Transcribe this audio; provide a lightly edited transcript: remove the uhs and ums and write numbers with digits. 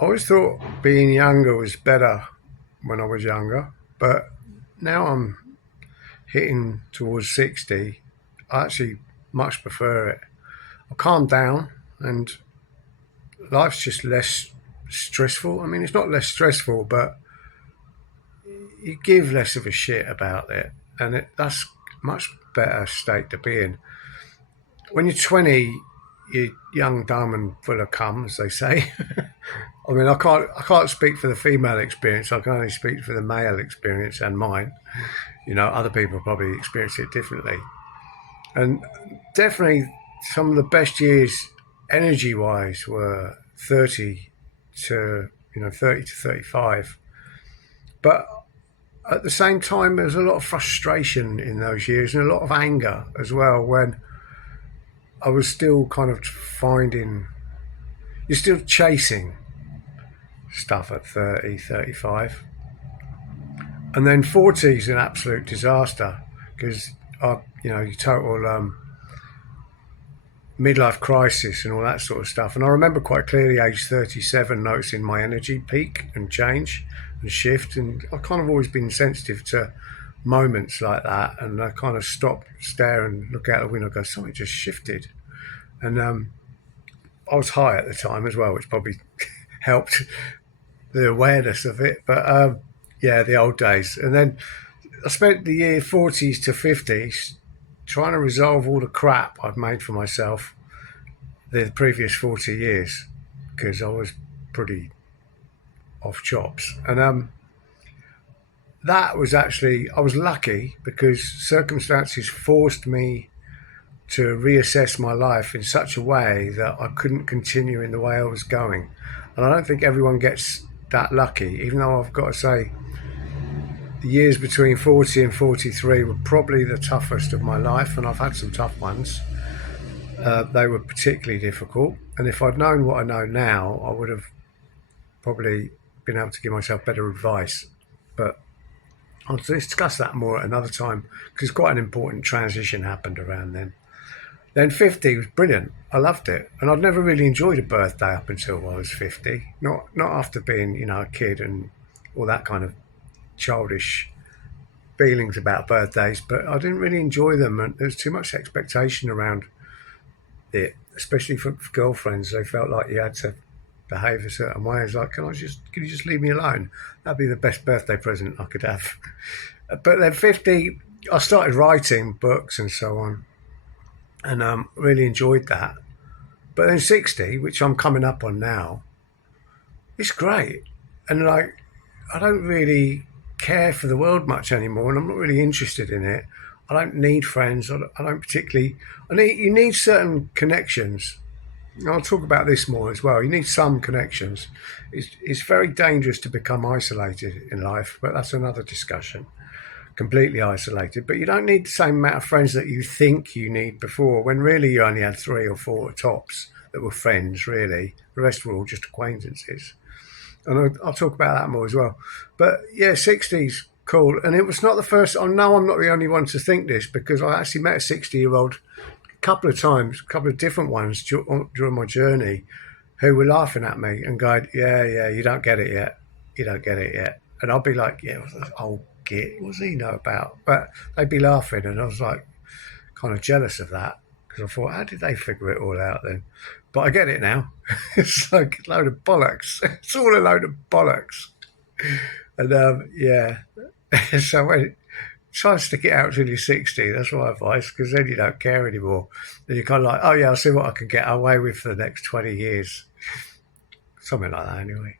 I always thought being younger was better when I was younger, but now I'm hitting towards 60. I actually much prefer it. I calm down and life's just less stressful. I mean, it's not less stressful, but you give less of a shit about it, and that's a much better state to be in. When you're 20, you're young, dumb, and full of cum, as they say. I mean, I can't speak for the female experience. I can only speak for the male experience and mine. Other people probably experience it differently. And definitely, some of the best years, energy-wise, were 30 to 35. But at the same time, there's a lot of frustration in those years and a lot of anger as well. When I was still kind of finding, you're still chasing stuff at 30, 35. And then 40 is an absolute disaster because, you total midlife crisis and all that sort of stuff. And I remember quite clearly, age 37, noticing my energy peak and change and shift. And I've kind of always been sensitive to moments like that. And I kind of stop, stare, and look out the window and go, something just shifted. And I was high at the time as well, which probably helped the awareness of it. But yeah, the old days. And then I spent the year 40s to 50s trying to resolve all the crap I'd made for myself the previous 40 years because I was pretty off chops. And that was actually, I was lucky because circumstances forced me to reassess my life in such a way that I couldn't continue in the way I was going. And I don't think everyone gets that lucky, even though I've got to say the years between 40 and 43 were probably the toughest of my life, and I've had some tough ones. They were particularly difficult, and if I'd known what I know now, I would have probably been able to give myself better advice. But I'll discuss that more at another time because quite an important transition happened around then. Then 50 was brilliant. I loved it. And I'd never really enjoyed a birthday up until I was 50. Not after being, a kid and all that kind of childish feelings about birthdays, but I didn't really enjoy them. And there's too much expectation around it, especially for girlfriends. They felt like you had to behave a certain way. It's like, can you just leave me alone? That'd be the best birthday present I could have. But then 50, I started writing books and so on, and really enjoyed that. But then 60, which I'm coming up on now, it's great. And like, I don't really care for the world much anymore, and I'm not really interested in it. I don't need friends. I don't particularly. You need certain connections. And I'll talk about this more as well. You need some connections. It's very dangerous to become isolated in life, but that's another discussion. Completely isolated, but you don't need the same amount of friends that you think you need before, when really you only had three or four tops that were friends, really. The rest were all just acquaintances. And I'll talk about that more as well. But yeah, 60s, cool. And it was not the first, I know I'm not the only one to think this because I actually met a 60-year-old a couple of times, a couple of different ones during my journey who were laughing at me and going, yeah, you don't get it yet. You don't get it yet. And I'll be like, yeah, what's this old git? What does he know about? But they'd be laughing and I was like kind of jealous of that because I thought, how did they figure it all out then? But I get it now. It's like a load of bollocks. It's all a load of bollocks. And yeah, so when try and stick it out till you're 60, that's my advice, because then you don't care anymore. Then you're kind of like, oh yeah, I'll see what I can get away with for the next 20 years. Something like that anyway.